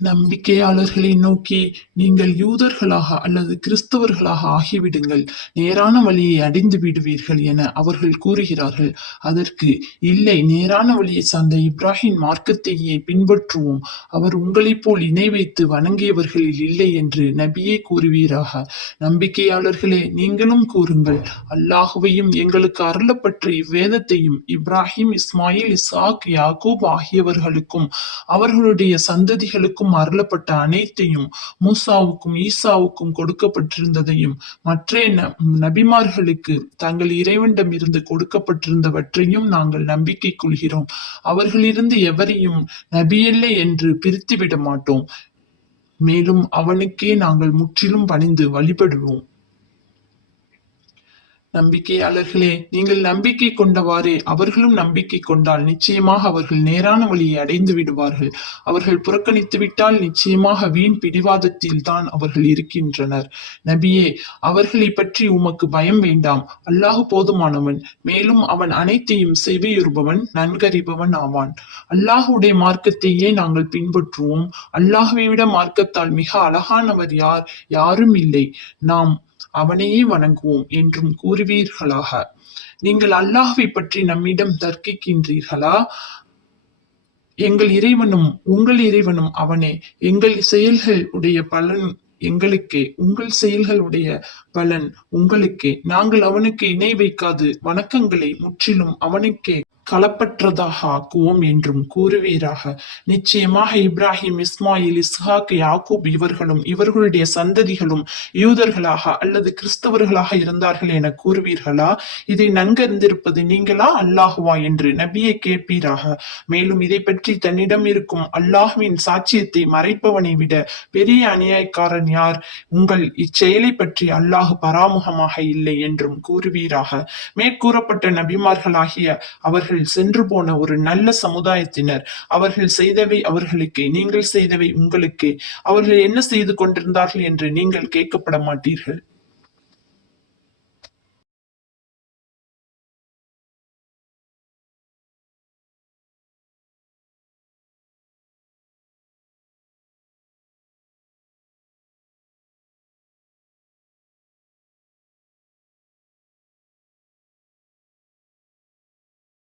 நம்பிக்கையாளர்களை நோக்கி நீங்கள் யூதர்களாக அல்லது கிறிஸ்தவர்களாக ஆகிவிடுங்கள். நேரான வழியை அடைந்து விடுவீர்கள் என அவர்கள் கூறுகிறார்கள். அதற்கு இல்லை நேரான வழியை சார்ந்த இப்ராஹிம் மார்க்கத்தையே பின்பற்றுவோம். அவர் உங்களைப் போல் இணை வைத்து வணங்கியவர்களில் இல்லை என்று நபியே கூறுவீராக. நம்பிக்கையாளர்களே நீங்களும் கூறுங்கள். அல்லாஹுவையும் எங்களுக்கு அருளப்பட்ட இவ்வேதத்தையும் இப்ராஹிம் இஸ்மாயில் இசாக் யாகூப் ஆகியவர்களுக்கும் அவர்களுடைய சந்ததிகளுக்கும் அருளப்பட்ட அனைத்தையும் மூசாவுக்கும் ஈசாவுக்கும் கொடுக்கப்பட்டிருந்ததையும் மற்ற ந- நபிமார்களுக்கு தங்கள் இறைவனிடம் இருந்து கொடுக்கப்பட்டிருந்தவற்றையும் நாங்கள் நம்பிக்கை கொள்கிறோம். அவர்களிருந்து எவரையும் நபியில்லை என்று பிரித்துவிட மாட்டோம் மேலும் அவனுக்கே நாங்கள் முற்றிலும் பணிந்து வழிபடுவோம். நம்பிக்கையாளர்களே நீங்கள் நம்பிக்கை கொண்டவாறே அவர்களும் நம்பிக்கை கொண்டால் நிச்சயமாக அவர்கள் நேரான வழியை அடைந்து விடுவார்கள். அவர்கள் புறக்கணித்து விட்டால் நிச்சயமாக வீண் பிடிவாதத்தில் தான் அவர்கள் இருக்கின்றனர். நபியே அவர்களை பற்றி உமக்கு பயம் வேண்டாம். அல்லாஹ் போதுமானவன் மேலும் அவன் அனைத்தையும் செவியுறுபவன் நன்கறிபவன் ஆவான். அல்லாஹுடைய மார்க்கத்தையே நாங்கள் பின்பற்றுவோம். அல்லாஹுவை விட மார்க்கத்தால் மிக அழகானவர் யார்? யாரும் இல்லை. நாம் அவனையே வணங்குவோம் என்றும் கூறுவீர்களாக. நீங்கள் அல்லாஹை பற்றி நம்மிடம் தர்க்கிக்கின்றீர்களா? எங்கள் இறைவனும் உங்கள் இறைவனும் அவனே. எங்கள் செயல்கள் உடைய பலன் எங்களுக்கே. உங்கள் செயல்களுடைய பலன் உங்களுக்கே. நாங்கள் அவனுக்கு இணை வைக்காது. வணக்கங்களை முற்றிலும் அவனுக்கே. களப்பற்றதாக ஆக்குவோம் என்றும் கூறுவீராக. நிச்சயமாக இப்ராஹிம் இஸ்மாயில் இஸ்ஹாக் யாக்கூப் இவர்களும் இவர்களுடைய சந்ததிகளும் யூதர்களாக அல்லது கிறிஸ்தவர்களாக இருந்தார்கள் என கூறுவீர்களா? இதை நன்கறிந்திருப்பது நீங்களா? அல்லாஹுவா என்று நபியை கேட்பீராக. மேலும் இதை பற்றி தன்னிடம் இருக்கும் அல்லாஹுவின் சாட்சியத்தை மறைப்பவனை விட பெரிய அநியாயக்காரன் யார்? உங்கள் இச்செயலை பற்றி அல்லாஹ் பராமுகமாக இல்லை என்றும் கூறுவீராக. மேற்கூறப்பட்ட நபிமார்களாகிய அவர்கள் அவர்கள் சென்று போன ஒரு நல்ல சமுதாயத்தினர். அவர்கள் செய்தவை அவர்களுக்கு நீங்கள் செய்தவை உங்களுக்கு. அவர்கள் என்ன செய்து கொண்டிருந்தார்கள் என்று நீங்கள் கேட்கப்பட மாட்டீர்கள்?